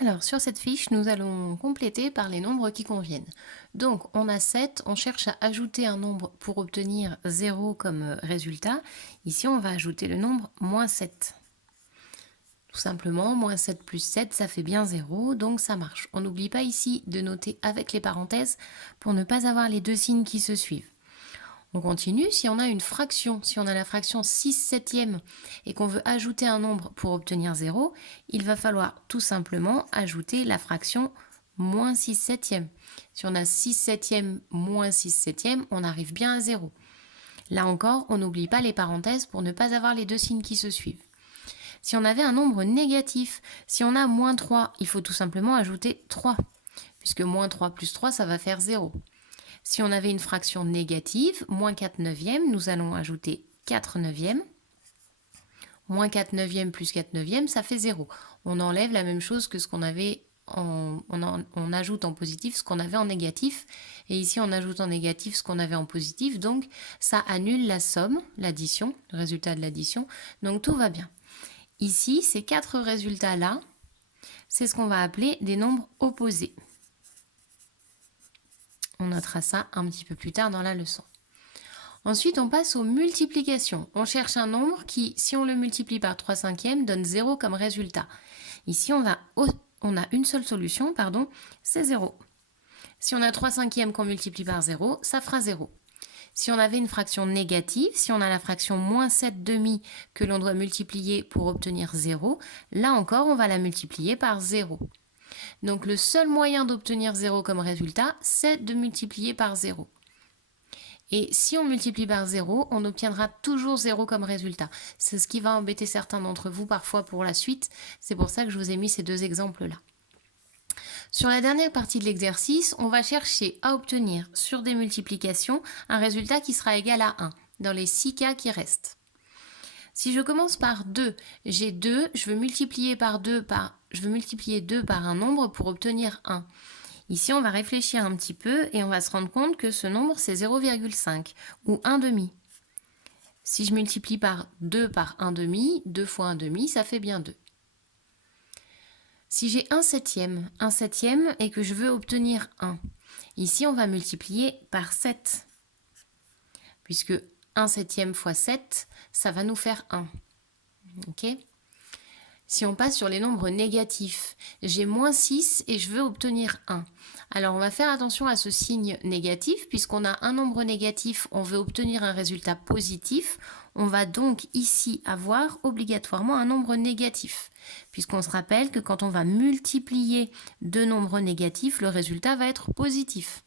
Alors, sur cette fiche, nous allons compléter par les nombres qui conviennent. Donc, on a 7, on cherche à ajouter un nombre pour obtenir 0 comme résultat. Ici, on va ajouter le nombre moins 7. Tout simplement, moins 7 plus 7, ça fait bien 0, donc ça marche. On n'oublie pas ici de noter avec les parenthèses pour ne pas avoir les deux signes qui se suivent. On continue, si on a une fraction, si on a la fraction 6 septièmes et qu'on veut ajouter un nombre pour obtenir 0, il va falloir tout simplement ajouter la fraction moins 6 septièmes. Si on a 6 septièmes moins 6 septièmes, on arrive bien à 0. Là encore, on n'oublie pas les parenthèses pour ne pas avoir les deux signes qui se suivent. Si on avait un nombre négatif, si on a moins 3, il faut tout simplement ajouter 3, puisque moins 3 plus 3, ça va faire 0. Si on avait une fraction négative, moins 4 neuvièmes, nous allons ajouter 4 neuvièmes. Moins 4 neuvièmes plus 4 neuvièmes, ça fait 0. On enlève la même chose que ce qu'on avait on ajoute en positif ce qu'on avait en négatif. Et ici, on ajoute en négatif ce qu'on avait en positif. Donc, ça annule la somme, l'addition, le résultat de l'addition. Donc, tout va bien. Ici, ces quatre résultats-là, c'est ce qu'on va appeler des nombres opposés. On notera ça un petit peu plus tard dans la leçon. Ensuite, on passe aux multiplications. On cherche un nombre qui, si on le multiplie par 3 cinquièmes, donne 0 comme résultat. Ici, on a une seule solution, c'est 0. Si on a 3 cinquièmes qu'on multiplie par 0, ça fera 0. Si on avait une fraction négative, si on a la fraction moins 7 demi que l'on doit multiplier pour obtenir 0, là encore, on va la multiplier par 0. Donc le seul moyen d'obtenir 0 comme résultat, c'est de multiplier par 0. Et si on multiplie par 0, on obtiendra toujours 0 comme résultat. C'est ce qui va embêter certains d'entre vous parfois pour la suite. C'est pour ça que je vous ai mis ces deux exemples-là. Sur la dernière partie de l'exercice, on va chercher à obtenir sur des multiplications un résultat qui sera égal à 1 dans les 6 cas qui restent. Si je commence par 2, j'ai 2, je veux multiplier 2 par un nombre pour obtenir 1. Ici, on va réfléchir un petit peu et on va se rendre compte que ce nombre, c'est 0,5 ou 1 demi. Si je multiplie par 2 par 1 demi, 2 fois 1 demi, ça fait bien 2. Si j'ai 1 septième et que je veux obtenir 1, ici, on va multiplier par 7. Puisque 1 septième fois 7, ça va nous faire 1. Ok ? Si on passe sur les nombres négatifs, j'ai moins 6 et je veux obtenir 1. Alors on va faire attention à ce signe négatif, puisqu'on a un nombre négatif, on veut obtenir un résultat positif. On va donc ici avoir obligatoirement un nombre négatif, puisqu'on se rappelle que quand on va multiplier deux nombres négatifs, le résultat va être positif.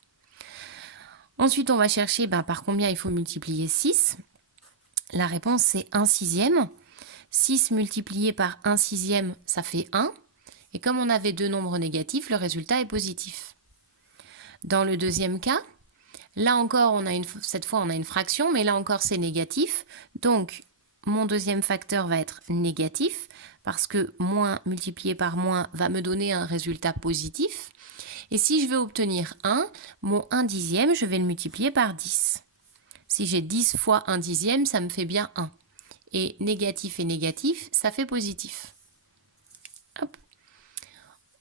Ensuite, on va chercher par combien il faut multiplier 6. La réponse, c'est 1 sixième. 6 multiplié par 1 sixième, ça fait 1. Et comme on avait deux nombres négatifs, le résultat est positif. Dans le deuxième cas, là encore, cette fois, on a une fraction, mais là encore, c'est négatif. Donc, mon deuxième facteur va être négatif, parce que moins multiplié par moins va me donner un résultat positif. Et si je veux obtenir 1, mon 1 dixième, je vais le multiplier par 10. Si j'ai 10 fois 1 dixième, ça me fait bien 1. Et négatif, ça fait positif. Hop.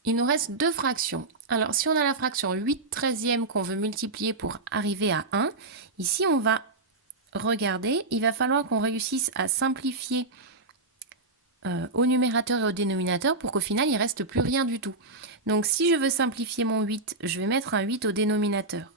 Il nous reste deux fractions. Alors, si on a la fraction 8 treizièmes qu'on veut multiplier pour arriver à 1, ici, on va regarder. Il va falloir qu'on réussisse à simplifier au numérateur et au dénominateur pour qu'au final, il ne reste plus rien du tout. Donc, si je veux simplifier mon 8, je vais mettre un 8 au dénominateur.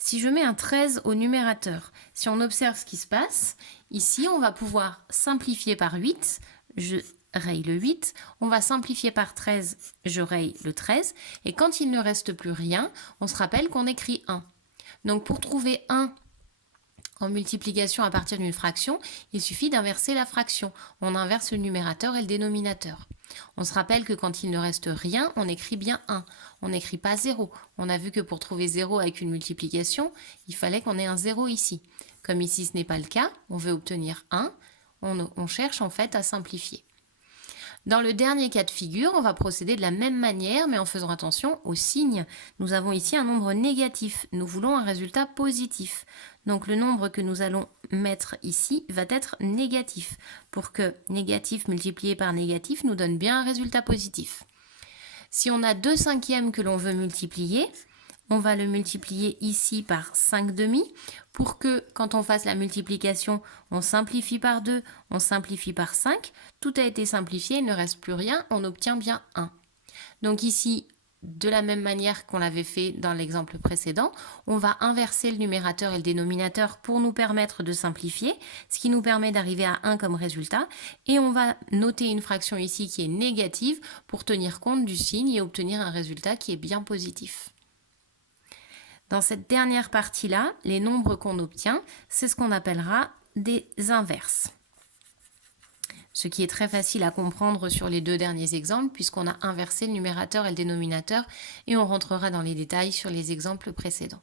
Si je mets un 13 au numérateur, si on observe ce qui se passe, ici, on va pouvoir simplifier par 8. Je raye le 8. On va simplifier par 13. Je raye le 13. Et quand il ne reste plus rien, on se rappelle qu'on écrit 1. Donc, pour trouver 1 en multiplication à partir d'une fraction, il suffit d'inverser la fraction. On inverse le numérateur et le dénominateur. On se rappelle que quand il ne reste rien, on écrit bien 1. On n'écrit pas 0. On a vu que pour trouver 0 avec une multiplication, il fallait qu'on ait un 0 ici. Comme ici, ce n'est pas le cas, on veut obtenir 1. On cherche en fait à simplifier. Dans le dernier cas de figure, on va procéder de la même manière, mais en faisant attention aux signes. Nous avons ici un nombre négatif. Nous voulons un résultat positif. Donc le nombre que nous allons mettre ici va être négatif, pour que négatif multiplié par négatif nous donne bien un résultat positif. Si on a 2 cinquièmes que l'on veut multiplier, on va le multiplier ici par 5 demi pour que quand on fasse la multiplication, on simplifie par 2, on simplifie par 5. Tout a été simplifié, il ne reste plus rien, on obtient bien 1. Donc ici, de la même manière qu'on l'avait fait dans l'exemple précédent, on va inverser le numérateur et le dénominateur pour nous permettre de simplifier, ce qui nous permet d'arriver à 1 comme résultat. Et on va noter une fraction ici qui est négative pour tenir compte du signe et obtenir un résultat qui est bien positif. Dans cette dernière partie-là, les nombres qu'on obtient, c'est ce qu'on appellera des inverses. Ce qui est très facile à comprendre sur les 2 derniers exemples puisqu'on a inversé le numérateur et le dénominateur et on rentrera dans les détails sur les exemples précédents.